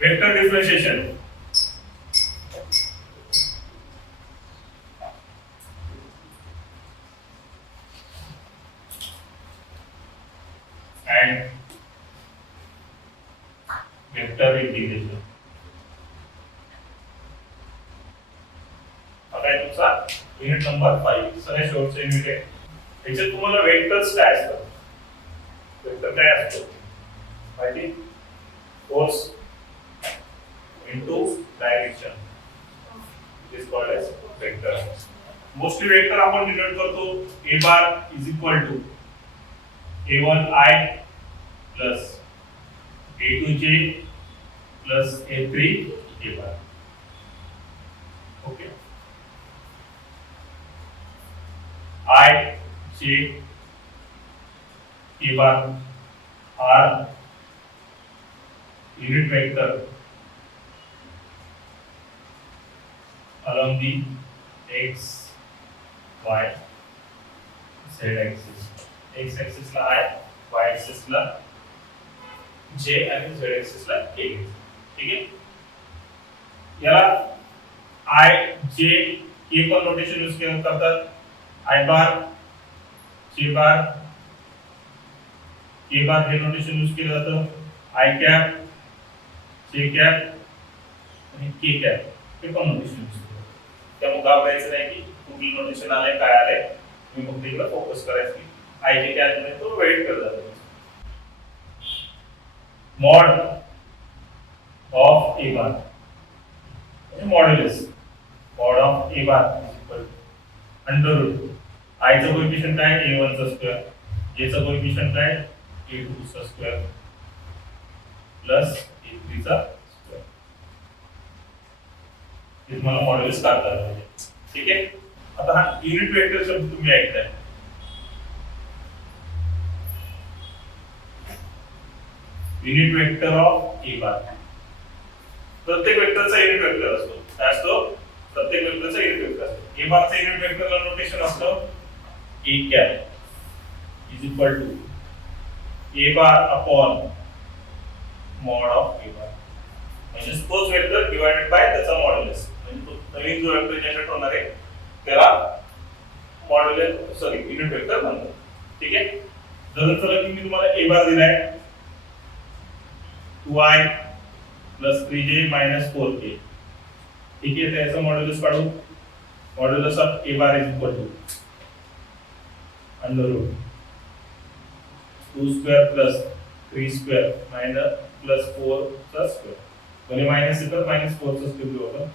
Vector differentiation and vector integration. आता आहे तुमचा युनिट नंबर 5 सगळ्यात शेवटचा युनिट आहे. याच्यात तुम्हाला वेक्टर्स काय असतात? वेक्टर काय असतो माहिती? Force into direction is called as vector. Mostly vector आपण डिनोट करतो a bar is equal to a1i plus a2j plus a3 a bar. Okay. I j a bar are unit vector along the x, y, z axis. X axis ला I, y axis ला J आणि z axis ला K. ठीक आहे? याला I, J, K पण notation use केलं करतात. I bar, J bar, K बार हे नोटेशन यूज केलं जातं. I कॅप, J कॅप आणि K कॅप हे पण नोटेशन यूज केलं. त्यामुळे घाबरायचं नाही की कुठली नोटेशन आलंय काय आलंय. तुम्ही फक्त इकडे फोकस करायचं की I जे काय आहे तो वेट करत जातो. मॉड ऑफ a बार म्हणजे modulus mod of a bar equal under root I चा कोएफिशिएंट काय a1 चा स्क्वेअर, j चा कोएफिशिएंट काय a2 चा स्क्वेअर प्लस a3 चा स्क्वेअर. हे तुम्हाला मॉड्युलस काढता आलं. ठीक आहे? आता हा युनिट वेक्टर शब्द तुम्ही ऐकताय. Unit vector of a bar. प्रत्येक वेक्टरचा युनिट वेक्टर असतो. काय असतो? प्रत्येक वेक्टरचा युनिट वेक्टर असतो. a बारचा युनिट वेक्टरला नोटेशन असतं a cap is equal to a bar upon mod of a bar. म्हणजे तोच वेक्टर डिवाइडेड बाय त्याचा मॉड्युलस. म्हणजे तो नवीन जो वेक्टर जनरेट होणार आहे त्याला मॉड्युलस युनिट वेक्टर म्हणतात. ठीक आहे? जर चला की मी तुम्हाला a बार दिलाय 2i plus 3j minus 4k. ठीक है? त्याचा मॉड्युलस काढू. Modulus of a bar is equal to under root 2 square plus 3 square minus plus 4 चा स्क्वेअर. म्हणजे मायनस इतर मायनस 4 चा स्क्वेअर होता.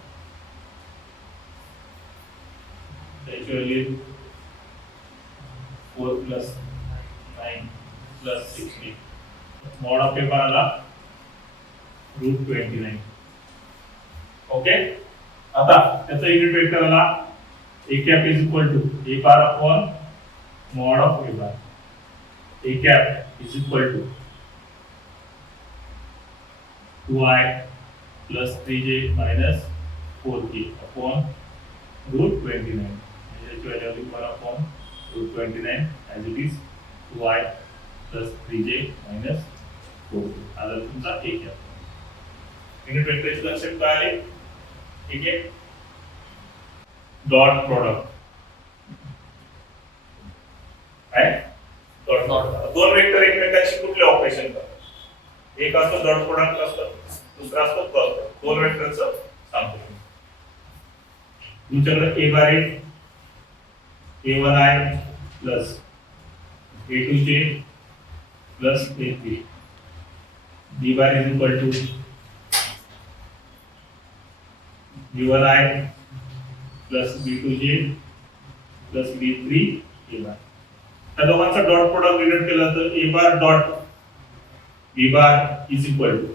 त्याची value 4 plus 9 plus 16. Mod of a bar आला रूट 29. ओके? आता त्याचा युनिट वेक्टर आला a cap is equal to a bar upon mod of a bar. a cap is equal to 2i plus 3j minus 4k upon root 29. म्हणजे याची value 1 upon root 29 as it is 2i plus 3j minus 4k. आता तुमचा a cap. Unit वेक्टरचे concept काय आहे? ठीक आहे? Dot product काय? Dot product. दोन वेक्टर एकमेकांशी कुठले ऑपरेशन करतात? एक असतो डॉट प्रोडक्ट असतो, दुसरा असतो क्रॉस प्रोडक्ट. दोन वेक्टरचं सांगतो. तुमच्याकडे a बार आहे a1i plus a2j plus a3. b bar is equal to b1i plus b2j plus b3 a bar. त्या दोघांचा डॉट प्रोडक्ट डिनोट केला तर a bar dot b bar is equal to.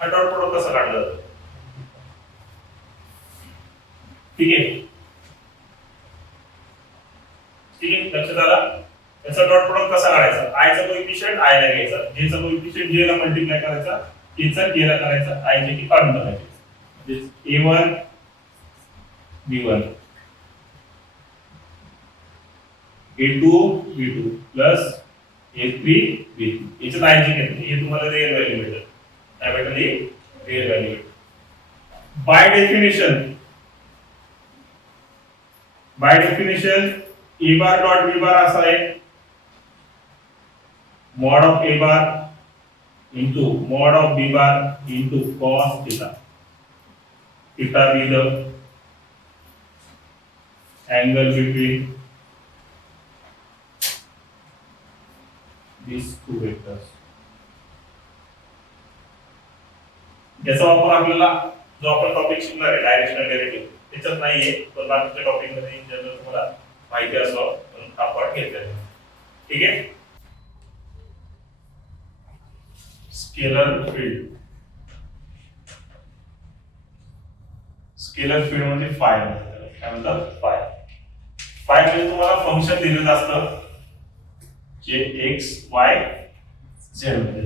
हा dot product कसा काढला जातो? ठीक आहे? ठीक आहे? लक्षात आलं? याचा डॉट प्रोडक्ट कसा काढायचा? i चा कोएफिशिएंट i ला घ्यायचा, j चा कोएफिशिएंट j ला मल्टिप्लाय करायचा, k चा k ला करायचा, i चे की काढून टाकायचे. a1 b1 a2 b2 plus a3 b3. याच्यात i ची घेतली हे तुम्हाला रिअल व्हॅल्यू मिळेल. काय भेटेल? Real value. By definition A bar dot B bar असा आहे, mod of A bar into mod of B bar into cos theta. Theta be the angle between these two vectors. याचा वापर आपल्याला जो आपण टॉपिक शिकणार आहे डायरेक्शनल डेरिव्हेटिव्ह त्याच्यात नाहीये, पण बाकीच्या टॉपिक मध्ये इन जनरल तुम्हाला माहिती असावं म्हणून हा पार्ट घेतला आहे. ठीक आहे. Scalar field. स्केलर फील्ड म्हणजे फाय काय म्हणतात, फाय. फाय म्हणजे तुम्हाला फंक्शन दिलेलं असतं जे एक्स वाय झेड मध्ये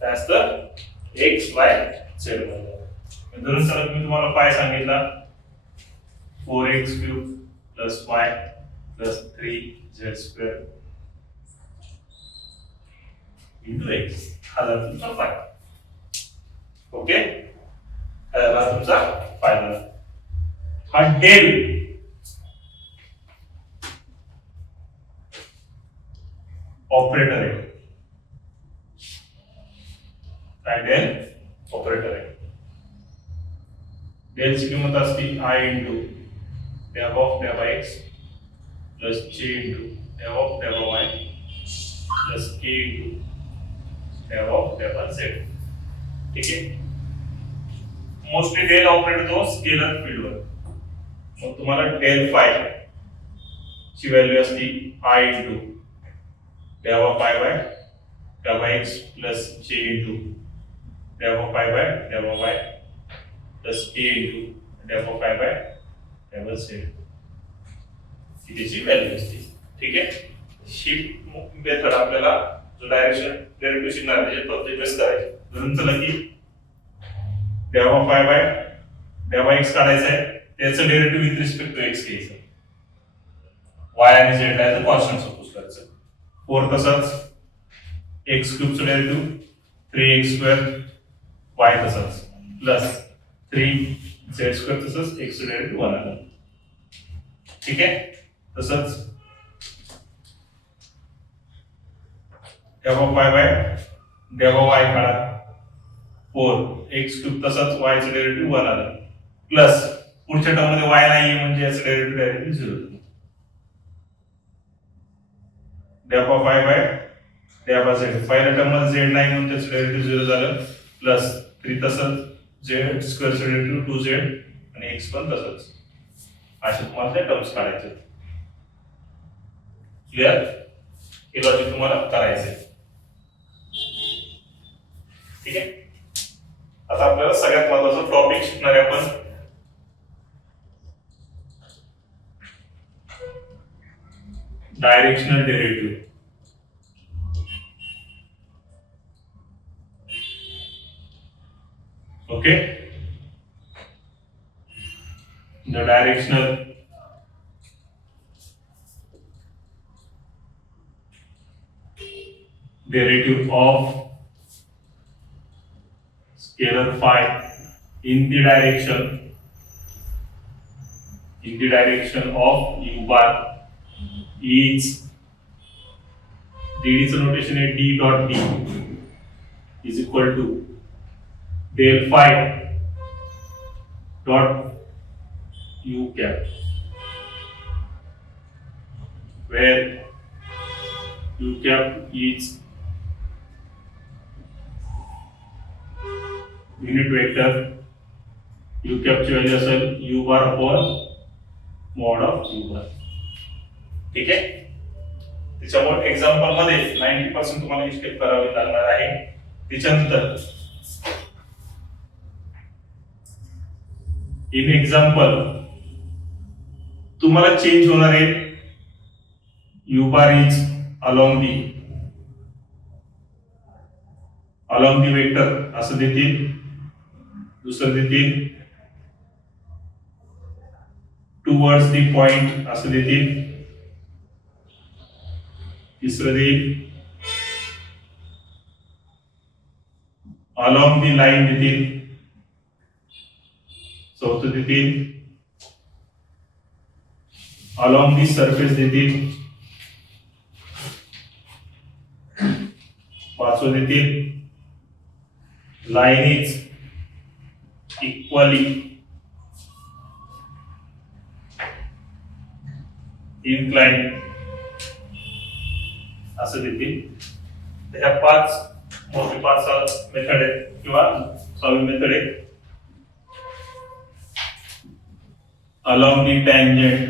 काय असतं, एक्स वाय झेड मध्ये. धरून चला मी तुम्हाला फाय सांगितला 4x³ plus y plus 3z² into x. हा झाला तुमचा फाय. ओके, हा झाला तुमचा फाय. हा डेल ऑपरेटर आहे, काय डेल ऑपरेटर आहे. डेलची किंमत असते आय इंटू डेव ऑफ डेवा एक्स प्लस जे इंटू डेव ऑफ डेवा वाय प्लस के इंटू डेव ऑफ डेवा झेड. ठीक आहे. मोस्टली डेल ऑपरेट होतो स्केलर फील्डवर. मग तुम्हाला डेल फाय ची व्हॅल्यू असते आय इंटू डेवा पाय बाय डेवा एक्स प्लस जे इंटू डेवा पाय बाय डेवा वाय प्लस a इंटू डेव ऑफ पाय बाय डेव झेड ही त्याची व्हॅल्यू असते. ठीक आहे. शिफ्ट मेथड आपल्याला जो डायरेक्शन डेरिव्हेटिव्ह शिकणार आहे त्याच्यात बेस करायचे. धरून चला की डेव ऑफ पाय बाय डेव एक्स काढायचा आहे, त्याचं derivative with respect to X घ्यायचं, y आणि z ला कॉन्स्टंट सपोज करायचं. 4 तसंच x³ चं डेरिव्हेटिव्ह 3x² y तसंच प्लस 3z² तसंच x चं डेरिव्हेटिव्ह 1 आलं. ठीक आहे. तसंच डेव ऑफ y बाय डेव ऑफ y काढा 4x³ तसंच y चं डेरिव्हेटिव्ह 1 आलं प्लस पुढच्या टर्म मध्ये y नाहीये म्हणजे याचं डेरिव्हेटिव्ह डायरेक्टली 0 होतं. डेव ऑफ y बाय डेव ऑफ z पहिल्या टर्म मध्ये z नाही म्हणून त्याचं डेरिव्हेटिव्ह 0 झालं प्लस 3 तसंच z स्क्वेअर चं डेरिव्हेटिव्ह 2z आणि x पण तसंच. असे तुम्हाला ते टर्म्स काढायचे. क्लियर. हे लॉजिक तुम्हाला करायचे. ठीक आहे. आता आपल्याला सगळ्यात महत्त्वाचा टॉपिक शिकणार आहे आपण directional derivative. Okay. The directional derivative of scalar phi in the direction of u bar is dd चं notation आहे d dot d is equal to del phi dot u cap, where u cap is unit vector. u cap ची value असेल u bar upon mod of u bar. ठीक आहे. त्याच्यामुळे example मध्ये 90% तुम्हाला ही step करावी लागणार आहे. त्याच्यानंतर इन एक्झाम्पल तुम्हाला चेंज होणार आहे u bar is along the vector असं देतील, दुसरं देतील towards the point असं देतील, तिसरं देईल along the line देतील चौथं देतील along this surface देतील, पाचवं देतील line is equally inclined असं देतील. ह्या पाच मेथड आहेत किंवा 6वी मेथड आहे along the tangent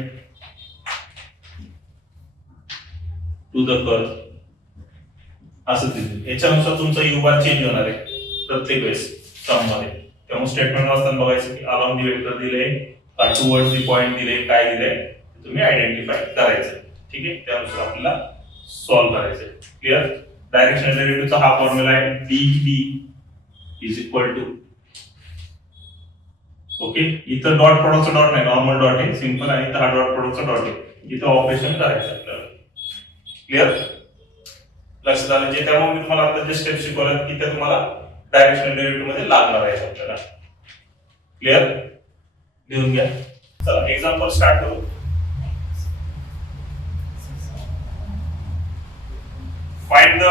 to the curve असं दिलं. याच्यानुसार तुमचा u बार चेंज होणार आहे प्रत्येक वेळेस सम मध्ये. त्यामुळे स्टेटमेंट वाचताना बघायचं की along the वेक्टर दिले का टुवर्ड्स द पॉइंट दिले काय दिले तुम्ही आयडेंटिफाय करायचं. ठीक आहे, त्यानुसार आपल्याला सॉल्व्ह करायचं. क्लियर. डायरेक्शनल डेरिव्हेटिव्हचा हा फॉर्म्युला आहे dB is equal to, okay, इथं डॉट प्रोडक्टचा डॉट नाही, नॉर्मल डॉट आहे सिंपल, आणि इथं हा डॉट प्रोडक्टचा डॉट आहे. इथं ऑपरेशन करायचं आपल्याला. क्लियर. लक्षात आलं. जे त्यामुळे मी तुम्हाला आता जे स्टेप शिकवल्यात की ते तुम्हाला डायरेक्शनल डेरिव्हेटिव्ह मध्ये लागणार आहे आपल्याला. क्लियर. लिहून घ्या. चला एक्झाम्पल स्टार्ट करू. Find the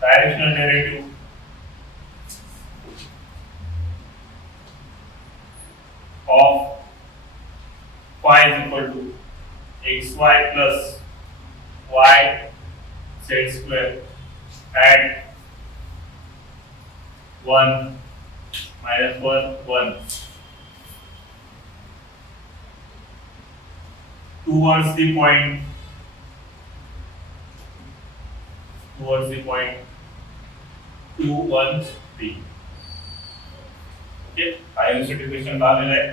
directional derivative of phi is equal to xy plus y z square at 1 minus 1 towards the point 2 1 3. Okay, identification आलेलं आहे.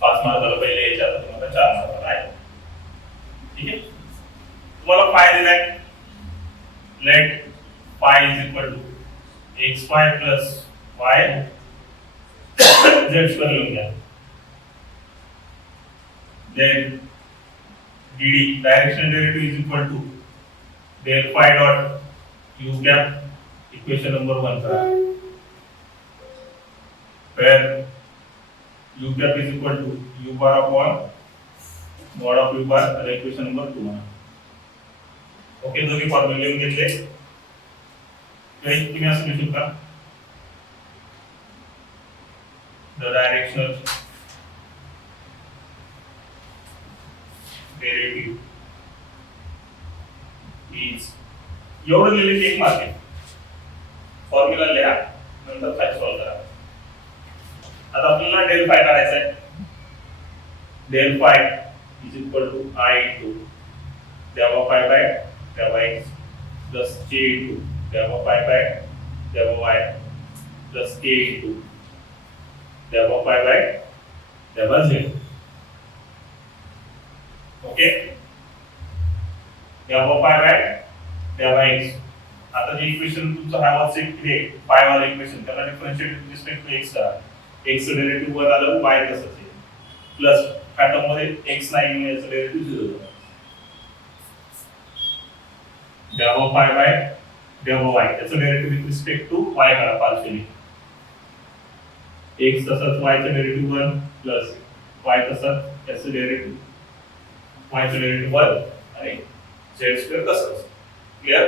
5 मार्काला पहिले याच्यात तुम्हाला 4 मार्काला आहे. ठीक आहे, तुम्हाला फाय दिलाय. Let phi is equal to xy plus y z square लिहून घ्या. Then dd directional derivative is equal to del phi dot u cap equation number 1 करा. where u cap is equal to u bar upon mod of u bar आणि equation number 2 म्हणा. Okay, दोन्ही फॉर्म्युले लिहून घेतले. काही तुम्ही असं लिहू शकता the directional derivative is एवढं लिहिले की एक मार्क आहे. फॉर्म्युला लिहा नंतर फाय सॉल्व करा. आता आपल्याला डेल फाय काढायचा आहे. Del phi is equal to I into द्यावा फाय बाय द्यावा x प्लस k इनटू द्यावा फाय बाय द्यावा y प्लस k इनटू द्यावा फाय बाय द्यावा z. ओके, द्यावा फाय बाय द्यावा x. आता जे इक्वेशन तुमचं हा सेट आहे फाय वाला इक्वेशन त्याला differentiate with respect to x करा. x चं डेरिव्हेटिव्ह वर आलं y तसंच आहे प्लस टर्म मध्ये x नाही म्हणून याचं डेरिव्हेटिव्ह 0 होतं. द्यावा फाय बाय द्यावा y त्याचं derivative with respect to y करा पार्शियली. x तसंच y चं डेरिव्हेटिव्ह 1 प्लस y तसंच याचं डेरिव्हेटिव्ह y चं डेरिव्हेटिव्ह 1 आणि z स्क्वेअर तसंच. क्लियर.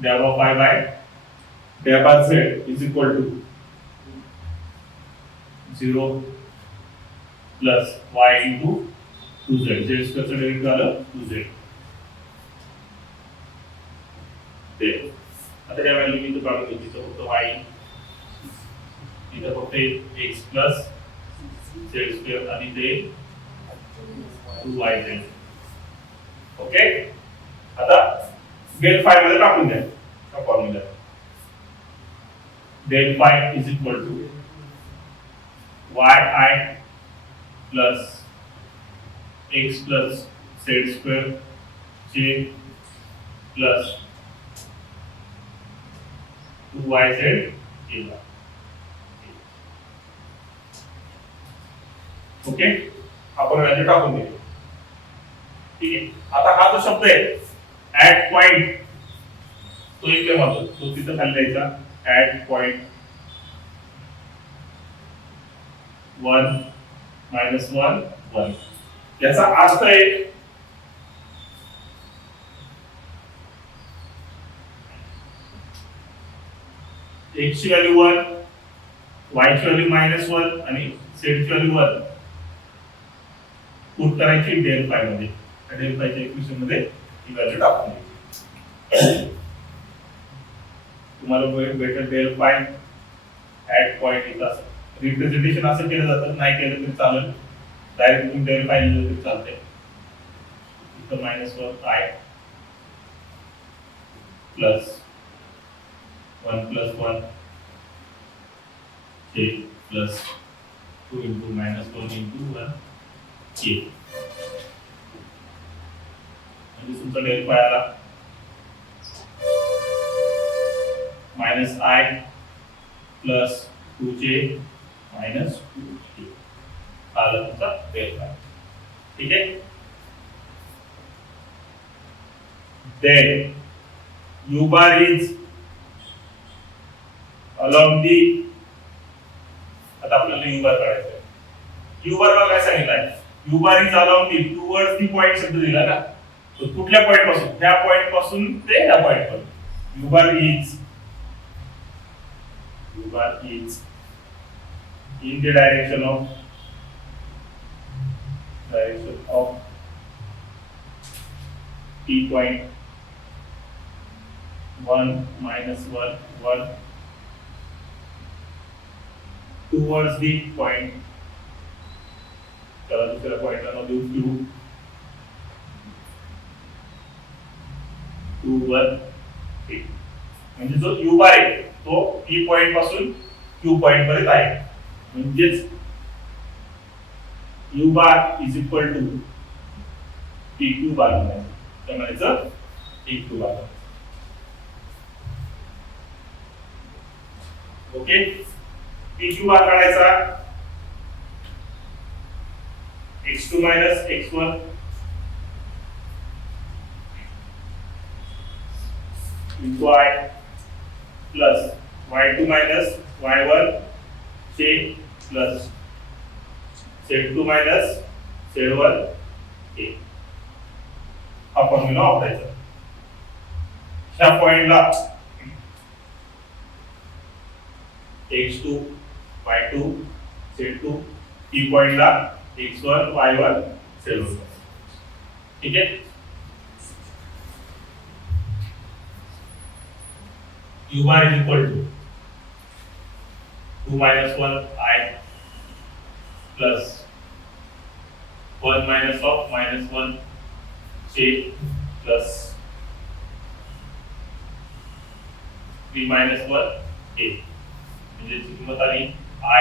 द्यावा फाय बाय द्यावा z is equal to 0 plus y into 2z. z स्क्वेअरचं डेरिव्हेटिव्ह आलं 2z. ते आता या व्हॅल्यू इथं काढून घेऊ. तिथं फक्त y इथं फक्त x प्लस z स्क्वेअर आणि ते 2yz. ओके, आता डेल फाय मध्ये टाकून द्या हा formula. Del phi is equal to yi plus x plus z square j plus 2yz केला. ओके, आपण व्हॅल्यू टाकून देऊ. ठीक आहे. आता हा जो शब्द आहे ऍट पॉइंट, तो इकडे म्हणतो, तो तिथं खाली द्यायचा ऍट पॉइंट 1 -1 1. याचा अर्थ आहे x ची व्हॅल्यू 1, y ची व्हॅल्यू -1 आणि z ची व्हॅल्यू 1 पुट करायची डेल फाय मध्ये. डेल फायच्या इक्वेशन मध्ये ही व्हॅल्यू टाकून द्यायची. तुम्हाला भेटेल डेल फाय ऍट पॉइंट इथं असं. रिप्रेझेंटेशन असं केलं जातं, नाही केलं तरी चालेल, डायरेक्ट तुम्ही डेल फाय लिहिलं तरी चालते. इथं -1 i plus 1 + 1 k plus 2 × -1 × 1 k. म्हणजे तुमचा डेल फाय आला -i plus 2j minus 2k आला तुमचा डेल फाय. ठीक आहे. Then u bar is along the, आता आपल्याला u bar काढायचं आहे. u bar ला काय सांगितलंय? u bar is along the towards the point शब्द दिला ना, तो कुठल्या पॉइंट पासून, ह्या पॉइंट पासून ते ह्या पॉइंट पर्यंत. u bar is in the direction of t point 1 -1 1 towards the point. चला दुसऱ्या पॉइंटला नाव देऊ q 2 1 8. म्हणजे जो u बार आहे तो p पॉइंट पासून q पॉइंट पर्यंत आहे. म्हणजेच u bar is equal to pq bar म्हणायचं. pq bar. Okay. pq bar काढायचा x2 - x1 into I plus y2 minus y1 j plus z2 minus z1 a. हा formula वापरायचा. ह्या पॉइंटला x2 y2 z2, p पॉइंटला x1 y1 z1. ठीक आहे. u bar is equal to 2 - 1 I plus 1 minus of -1 j plus 3 - 1 a. म्हणजे किंमत आली I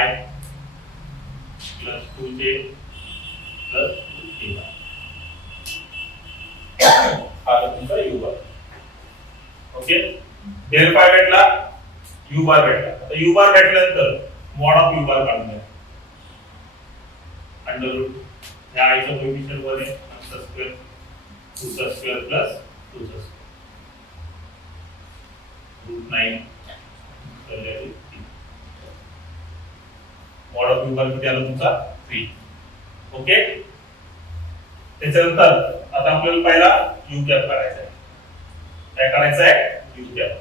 plus 2j plus 2k. हा तुमचा u bar. Okay. Del phi भेटला, u बार भेटला. आता u बार भेटल्यानंतर मॉड ऑफ u बार काढून घ्या. अंडर रूट या आयच्या कोएफिशिएंट वर आहे 1/2 2/2 प्लस 2/2 √9 मॉड ऑफ u बार किती आला तुमचा 3. ओके. त्याच्यानंतर आता आपल्याला पहिला u कॅप करायचा आहे. काय करायचं आहे? u cap.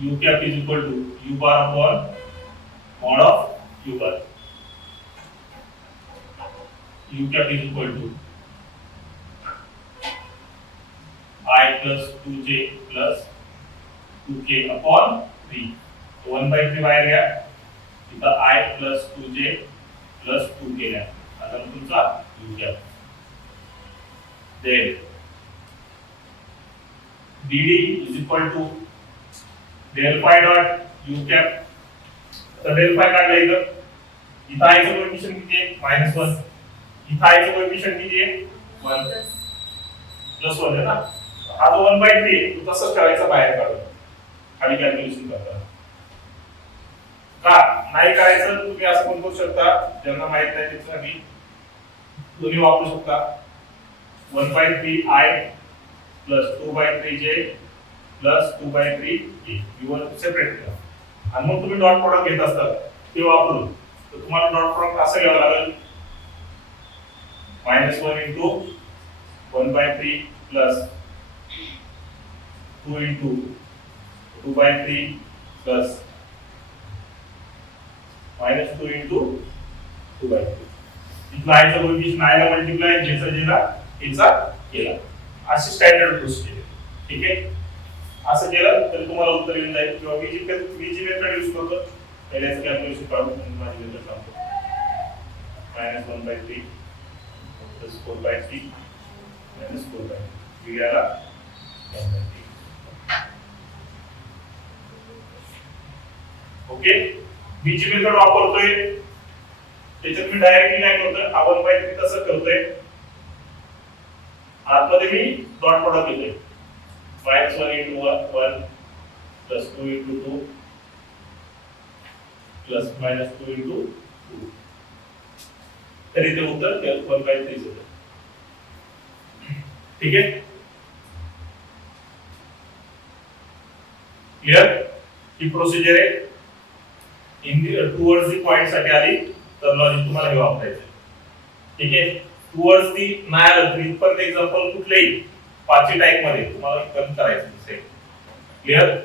u cap is equal to u bar upon mod of u bar. u cap is equal to I plus 2j plus 2k upon 3. तो 1/3 बाहेर घ्या. इथं I plus 2j plus 2k घ्या. आता तुमचा u cap. Then dd is equal to del phi dot u cap. तर del phi काढला इथं. इथं I चं कोएफिशिएंट किती आहे? -1. इथं I चं कोएफिशिएंट किती आहे? 1 प्लस 1 आहे ना. हा जो 1/3 आहे तो तसंच ठेवायचा बाहेर काढून. खाली कॅल्क्युलेशन करता. का नाही करायचं तुम्ही असं पण करू शकता, ज्यांना माहित नाही त्याच्यासाठी दोन्ही वापरू शकता 1/3i plus 2/3j plus 2/3e v1 separate करा आणि मग तुम्ही डॉट प्रॉडक्ट घेत असता ते वापरून तर तुम्हाला डॉट प्रॉडक्ट असं घ्यावं लागेल -1 into 1/3 plus 2 into 2/3 plus -2 into 2/3 इथला आयचा कोएफिशियंट आयला मल्टिप्लाय जेचा जेला याचा केला अशी स्टँडर्ड प्रोसिजर आहे ठीक आहे असं केलं तर तुम्हाला उत्तर येऊन जाईल किंवा बीजी मेथड यूज करतो पहिल्याच कॅल्क्युलेशन काढून माझी मेथड सांगतो -1/3 plus 4/3 minus 4/3 विग्याला 1/3 ओके बीजी मेथड वापरतोय त्याच्यात मी डायरेक्टली काय करतोय आपण 1/3 कसं करतोय आतमध्ये मी डॉट प्रॉडक्ट घेतोय -1 into 1 plus 2 into 2 plus -2 into 2 तर इथे उत्तर 1/3 होतं ठीक आहे क्लियर ही प्रोसिजर आहे इन टुवर्ड्स दी पॉइंट साठी आली तर लॉजिक तुम्हाला हे वापरायचं ठीक आहे टुवर्ड्स दी नाही आलं तर इथपर्यंत एक्झाम्पल कुठलेही पाचवी टाइप मध्ये तुम्हाला कमी करायचं क्लियर